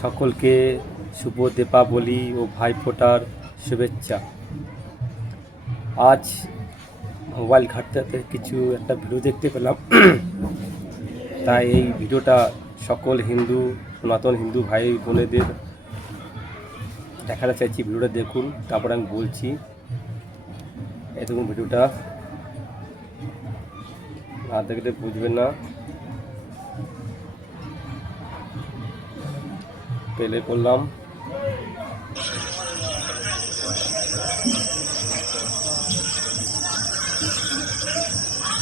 সকলকে শুভ দীপাবলি ও ভাইফোঁটার শুভেচ্ছা। আজ মোবাইল ঘাঁটতে কিছু একটা ভিডিও দেখতে পেলাম, তাই এই ভিডিওটা সকল হিন্দু সনাতন হিন্দু ভাই বোনেদের দেখাতে চাইছি। ভিডিওটা দেখুন, তারপর আমি বলছি। এই দেখুন, ভিডিওটা না দেখলে বুঝবেন না। প্লে করলাম।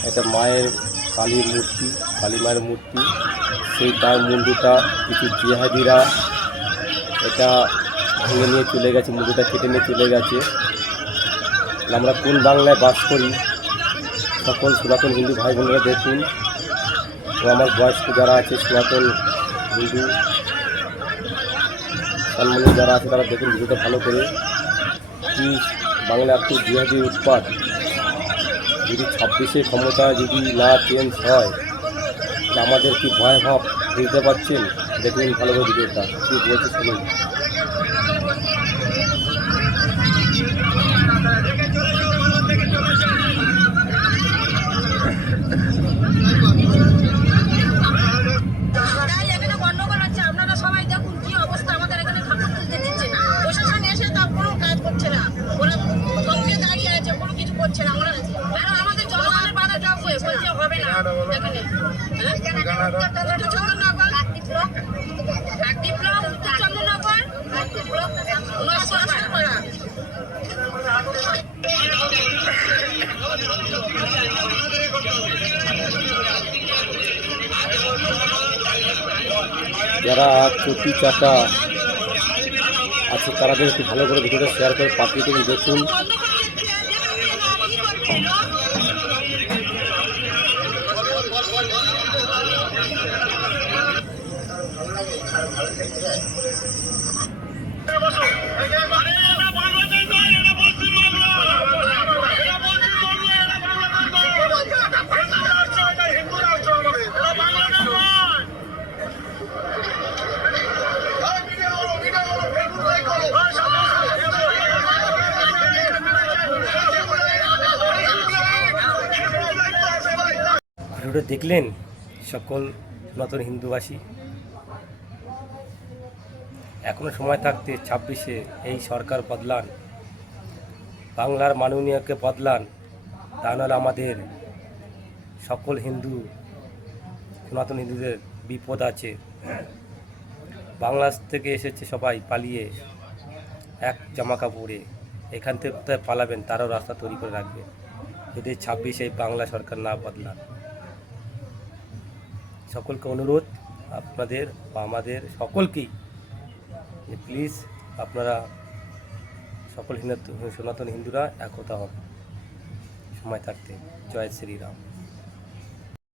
এটা মায়ের কালীর মূর্তি, কালী মায়ের মূর্তি। সেই তার মুন্ডুটা কিছু জিহাদিরা এটা ভেঙে নিয়ে চলে গেছে, মুন্ডুটা কেটে নিয়ে চলে গেছে। আমরা কোন বাংলায় বাস করি? সকল সনাতন হিন্দু ভাই বোনেরা দেখুন, ও আমার বয়স্ক যারা আছে সনাতন হিন্দু সম্মানী যারা আছে তারা দেখুন ভিডিওটা ভালো করে। কি বাংলা এত জিহাদি উৎপাত! যদি 26-এ ক্ষমতা যদি না চেঞ্জ হয়, আমাদের কি ভয়াবহ বুঝতে পারছেন? দেখুন ভালো করে ভিডিওটা, কী বলছে শুনুন। যারা চটি চাটা আছে তারা একটু ভালো করে ভিডিওটা শেয়ার করে পাঠিয়ে দেবেন। দেখুন ভিডিওটা দেখলেন সকল সনাতন হিন্দুবাসী। এখনো সময় থাকতে 26-এ এই সরকার বদলান, বাংলার মাননীয়কে বদলান, তা নাহলে আমাদের সকল হিন্দু সনাতন হিন্দুদের বিপদ আছে। বাংলাদেশ থেকে এসেছে সবাই পালিয়ে এক জামা কাপড়ে, এখান থেকে কোথায় পালাবেন তারাও রাস্তা তৈরি করে রাখবে যদি 26-এ বাংলা সরকার না বদলান। সকলকে অনুরোধ, আপনাদের বা আমাদের সকলকেই, যে প্লিজ আপনারা সকল সনাতন হিন্দুরা একতা হন সময় থাকতে। জয় শ্রীরাম।